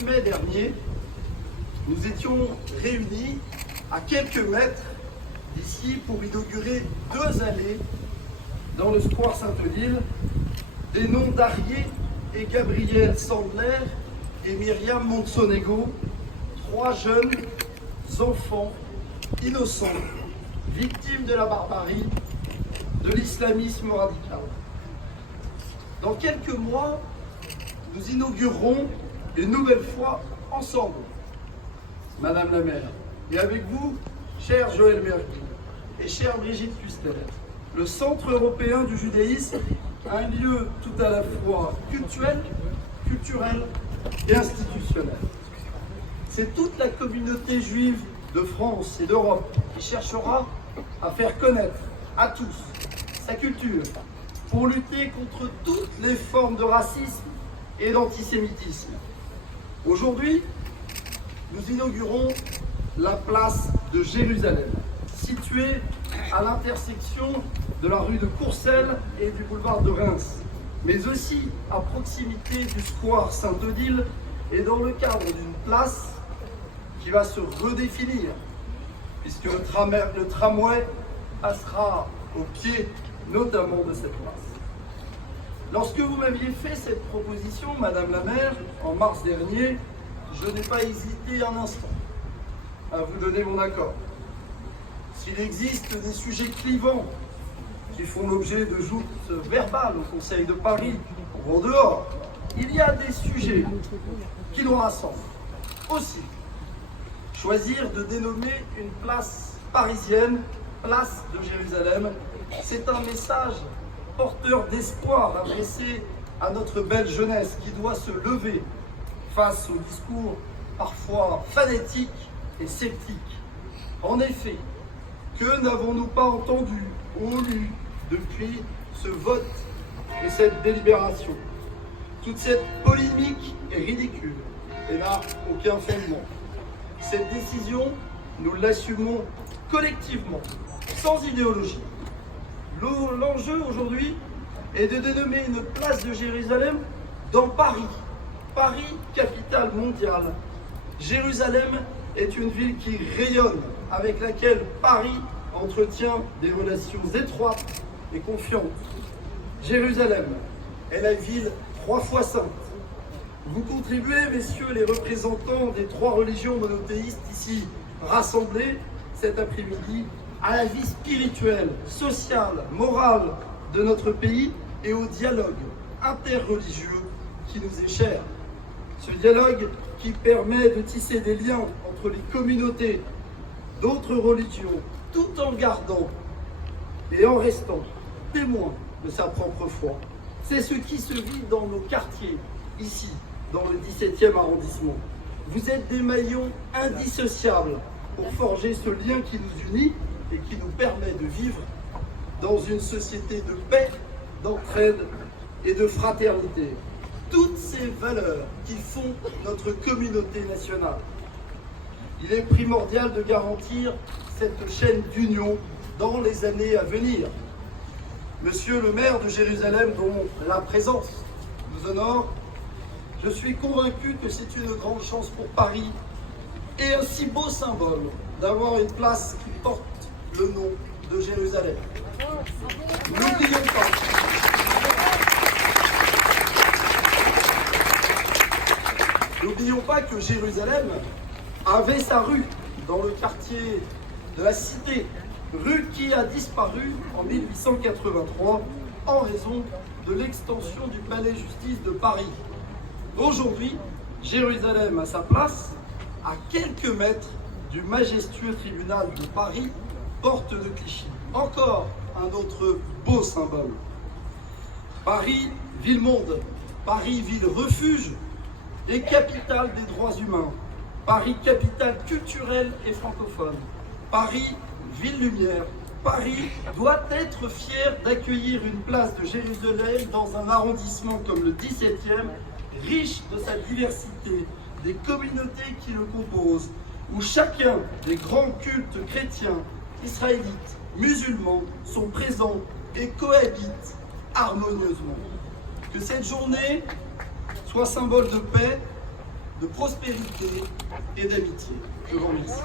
7 mai dernier, nous étions réunis à quelques mètres d'ici pour inaugurer 2 allées dans le square Sainte-Odile, des noms d'Arié et Gabriel Sandler et Myriam Monsonego, 3 jeunes enfants innocents, victimes de la barbarie, de l'islamisme radical. Dans quelques mois, nous inaugurerons une nouvelle fois ensemble, Madame la maire, et avec vous, cher Joël Mergui et chère Brigitte Kuster, le Centre européen du judaïsme, un lieu tout à la fois culturel et institutionnel. C'est toute la communauté juive de France et d'Europe qui cherchera à faire connaître à tous sa culture pour lutter contre toutes les formes de racisme et d'antisémitisme. Aujourd'hui, nous inaugurons la place de Jérusalem, située à l'intersection de la rue de Courcelles et du boulevard de Reims, mais aussi à proximité du square Sainte-Odile et dans le cadre d'une place qui va se redéfinir, puisque le tramway passera au pied notamment de cette place. Lorsque vous m'aviez fait cette proposition, Madame la maire, en mars dernier, je n'ai pas hésité un instant à vous donner mon accord. S'il existe des sujets clivants qui font l'objet de joutes verbales au Conseil de Paris ou en dehors, il y a des sujets qui nous rassemblent. Aussi, choisir de dénommer une place parisienne, place de Jérusalem, c'est un message porteur d'espoir adressé à notre belle jeunesse qui doit se lever face aux discours parfois fanatiques et sceptiques. En effet, que n'avons-nous pas entendu ou lu depuis ce vote et cette délibération? Toute cette polémique est ridicule et n'a aucun fondement. Cette décision, nous l'assumons collectivement, sans idéologie. L'enjeu aujourd'hui est de dénommer une place de Jérusalem dans Paris. Paris, capitale mondiale. Jérusalem est une ville qui rayonne, avec laquelle Paris entretient des relations étroites et confiantes. Jérusalem est la ville 3 fois sainte. Vous contribuez, messieurs les représentants des 3 religions monothéistes ici rassemblés cet après-midi, à la vie spirituelle, sociale, morale de notre pays et au dialogue interreligieux qui nous est cher. Ce dialogue qui permet de tisser des liens entre les communautés d'autres religions, tout en gardant et en restant témoin de sa propre foi. C'est ce qui se vit dans nos quartiers, ici, dans le 17e arrondissement. Vous êtes des maillons indissociables pour forger ce lien qui nous unit et qui nous permet de vivre dans une société de paix, d'entraide et de fraternité. Toutes ces valeurs qui font notre communauté nationale. Il est primordial de garantir cette chaîne d'union dans les années à venir. Monsieur le maire de Jérusalem, dont la présence nous honore, je suis convaincu que c'est une grande chance pour Paris et un si beau symbole d'avoir une place qui porte le nom de Jérusalem. N'oublions pas. N'oublions pas que Jérusalem avait sa rue dans le quartier de la Cité, rue qui a disparu en 1883 en raison de l'extension du palais justice de Paris. Aujourd'hui, Jérusalem a sa place à quelques mètres du majestueux tribunal de Paris, porte de Clichy. Encore un autre beau symbole. Paris, ville-monde, Paris, ville-refuge et capitale des droits humains. Paris, capitale culturelle et francophone. Paris, ville-lumière. Paris doit être fier d'accueillir une place de Jérusalem dans un arrondissement comme le 17e, riche de sa diversité, des communautés qui le composent, où chacun des grands cultes chrétiens, israélites, musulmans sont présents et cohabitent harmonieusement. Que cette journée soit symbole de paix, de prospérité et d'amitié. Je vous remercie.